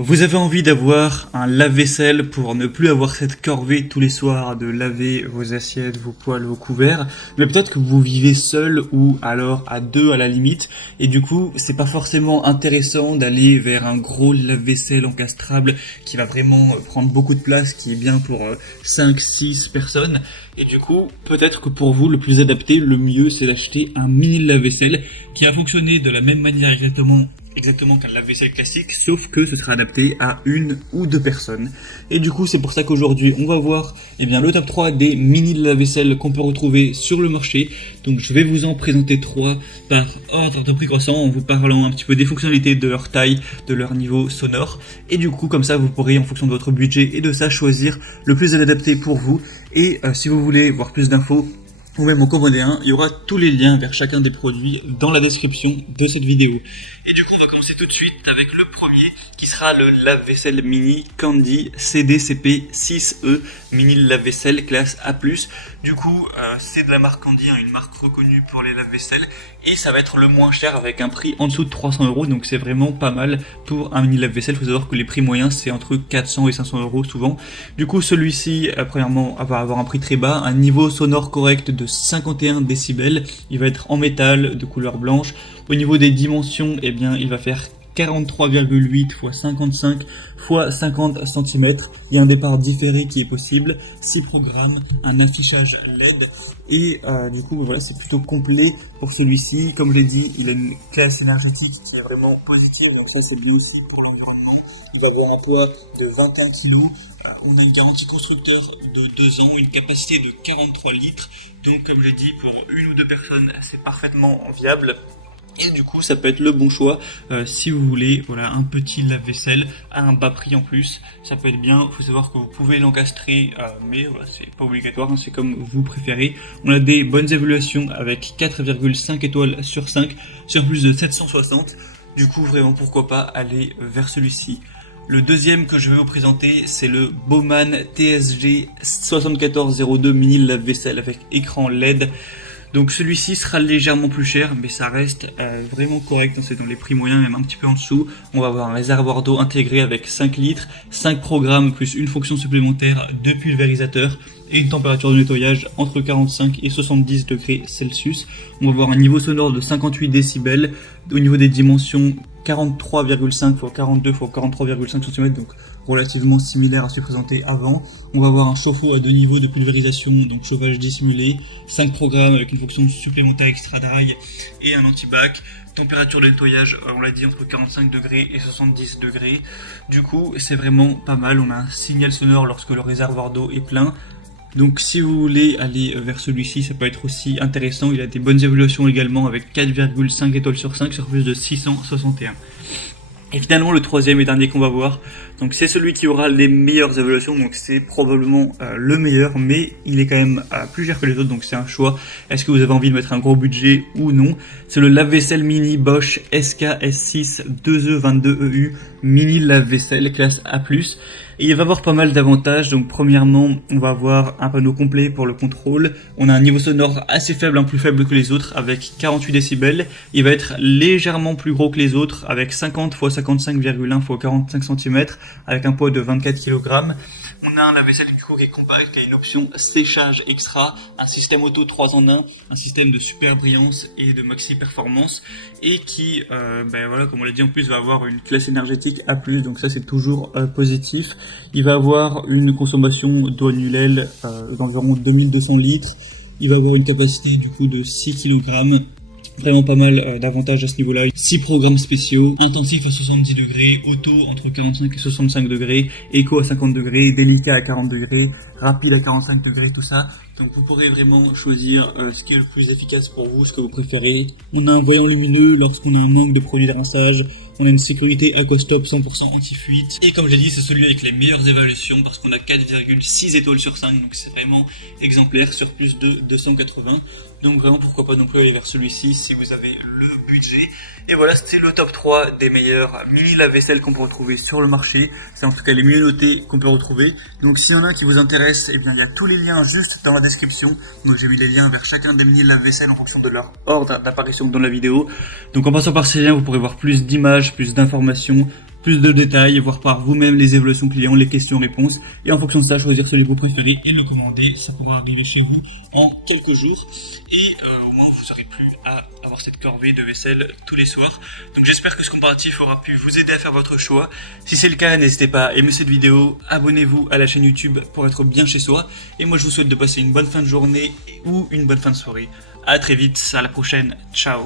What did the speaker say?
Vous avez envie d'avoir un lave-vaisselle pour ne plus avoir cette corvée tous les soirs de laver vos assiettes, vos poêles, vos couverts, mais peut-être que vous vivez seul ou alors à deux à la limite, et du coup c'est pas forcément intéressant d'aller vers un gros lave-vaisselle encastrable qui va vraiment prendre beaucoup de place, qui est bien pour 5-6 personnes, et du coup peut-être que pour vous le plus adapté, le mieux c'est d'acheter un mini lave-vaisselle qui va fonctionner de la même manière exactement qu'un lave-vaisselle classique, sauf que ce sera adapté à une ou deux personnes. Et du coup, c'est pour ça qu'aujourd'hui, on va voir le top 3 des mini lave-vaisselle qu'on peut retrouver sur le marché. Donc je vais vous en présenter 3 par ordre de prix croissant, en vous parlant un petit peu des fonctionnalités, de leur taille, de leur niveau sonore. Et du coup, comme ça, vous pourrez, en fonction de votre budget et de ça, choisir le plus adapté pour vous. Et si vous voulez voir plus d'infos, ou même en commander un, il y aura tous les liens vers chacun des produits dans la description de cette vidéo. Et du coup, on va commencer tout de suite avec le premier, qui sera le lave-vaisselle mini Candy CDCP 6E, mini lave-vaisselle classe A+. Du coup, c'est de la marque Candy, une marque reconnue pour les lave-vaisselle, et ça va être le moins cher avec un prix en dessous de 300 €, donc c'est vraiment pas mal pour un mini lave-vaisselle. Il faut savoir que les prix moyens, c'est entre 400 et 500 € souvent. Du coup, celui-ci, premièrement, va avoir un prix très bas, un niveau sonore correct de 51 décibels, il va être en métal, de couleur blanche. Au niveau des dimensions, il va faire 43,8 x 55 x 50 cm. Il y a un départ différé qui est possible, 6 programmes, un affichage LED et du coup voilà, c'est plutôt complet pour celui-ci. Comme je l'ai dit, il a une classe énergétique qui est vraiment positive, donc ça c'est bien aussi pour l'environnement. Il va avoir un poids de 21 kg. On a une garantie constructeur de 2 ans, une capacité de 43 litres. Donc comme je l'ai dit, pour une ou deux personnes, c'est parfaitement viable. Et du coup, ça peut être le bon choix si vous voulez un petit lave-vaisselle à un bas prix en plus. Ça peut être bien. Il faut savoir que vous pouvez l'encastrer, mais voilà, c'est pas obligatoire, c'est comme vous préférez. On a des bonnes évaluations avec 4,5 étoiles sur 5 sur plus de 760. Du coup, vraiment, pourquoi pas aller vers celui-ci. Le deuxième que je vais vous présenter, c'est le Bowman TSG 7402 mini lave-vaisselle avec écran LED. Donc celui-ci sera légèrement plus cher, mais ça reste vraiment correct, c'est dans les prix moyens, même un petit peu en dessous. On va avoir un réservoir d'eau intégré avec 5 litres, 5 programmes plus une fonction supplémentaire de pulvérisateur et une température de nettoyage entre 45 et 70 degrés Celsius. On va avoir un niveau sonore de 58 décibels, au niveau des dimensions 43,5 x 42 x 43,5 cm, donc relativement similaire à ce présenté avant. On va avoir un chauffe-eau à 2 niveaux de pulvérisation, donc chauffage dissimulé, 5 programmes avec une fonction supplémentaire extra dry et un anti-bac. Température de nettoyage, on l'a dit, entre 45 degrés et 70 degrés. Du coup, c'est vraiment pas mal. On a un signal sonore lorsque le réservoir d'eau est plein. Donc si vous voulez aller vers celui-ci, ça peut être aussi intéressant. Il a des bonnes évaluations également avec 4,5 étoiles sur 5 sur plus de 661. Et finalement, le troisième et dernier qu'on va voir, donc c'est celui qui aura les meilleures évaluations, donc c'est probablement le meilleur, mais il est quand même plus cher que les autres, donc c'est un choix. Est-ce que vous avez envie de mettre un gros budget ou non? C'est le lave-vaisselle mini Bosch SK-S6 2E22EU mini lave-vaisselle classe A+. Et il va avoir pas mal d'avantages. Donc premièrement, on va avoir un panneau complet pour le contrôle. On a un niveau sonore assez faible, plus faible que les autres, avec 48 décibels. Il va être légèrement plus gros que les autres, avec 50 x 55,1 x 45 cm, avec un poids de 24 kg. On a un lave-vaisselle qui est comparé, qui a une option séchage extra, un système auto 3 en 1, un système de super brillance et de maxi performance, et qui, comme on l'a dit, en plus va avoir une classe énergétique A+, donc ça c'est toujours positif. Il va avoir une consommation d'eau annuelle d'environ 2200 litres. Il va avoir une capacité du coup de 6 kg. Vraiment pas mal d'avantages à ce niveau-là. 6 programmes spéciaux, intensif à 70 degrés, auto entre 45 et 65 degrés, éco à 50 degrés, délicat à 40 degrés, rapide à 45 degrés, tout ça. Donc vous pourrez vraiment choisir ce qui est le plus efficace pour vous, ce que vous préférez. On a un voyant lumineux lorsqu'on a un manque de produits de rinçage. On a une sécurité Aquastop 100% anti-fuite. Et comme j'ai dit, c'est celui avec les meilleures évaluations parce qu'on a 4,6 étoiles sur 5. Donc c'est vraiment exemplaire sur plus de 280. Donc vraiment pourquoi pas non plus aller vers celui-ci si vous avez le budget. Et voilà, c'était le top 3 des meilleurs mini lave-vaisselle qu'on peut retrouver sur le marché. C'est en tout cas les mieux notés qu'on peut retrouver. Donc s'il y en a qui vous intéressent, il y a tous les liens juste dans la description. Donc j'ai mis les liens vers chacun des mini lave-vaisselle en fonction de leur ordre d'apparition dans la vidéo. Donc en passant par ces liens, vous pourrez voir plus d'images, plus d'informations, plus de détails, voir par vous-même les évaluations clients, les questions-réponses, et en fonction de ça, choisir celui que vous préférez et le commander. Ça pourra arriver chez vous en quelques jours, et au moins vous n'aurez plus à avoir cette corvée de vaisselle tous les soirs. Donc j'espère que ce comparatif aura pu vous aider à faire votre choix. Si c'est le cas, n'hésitez pas à aimer cette vidéo, abonnez-vous à la chaîne YouTube pour être bien chez soi, et moi je vous souhaite de passer une bonne fin de journée ou une bonne fin de soirée. À très vite, à la prochaine, ciao.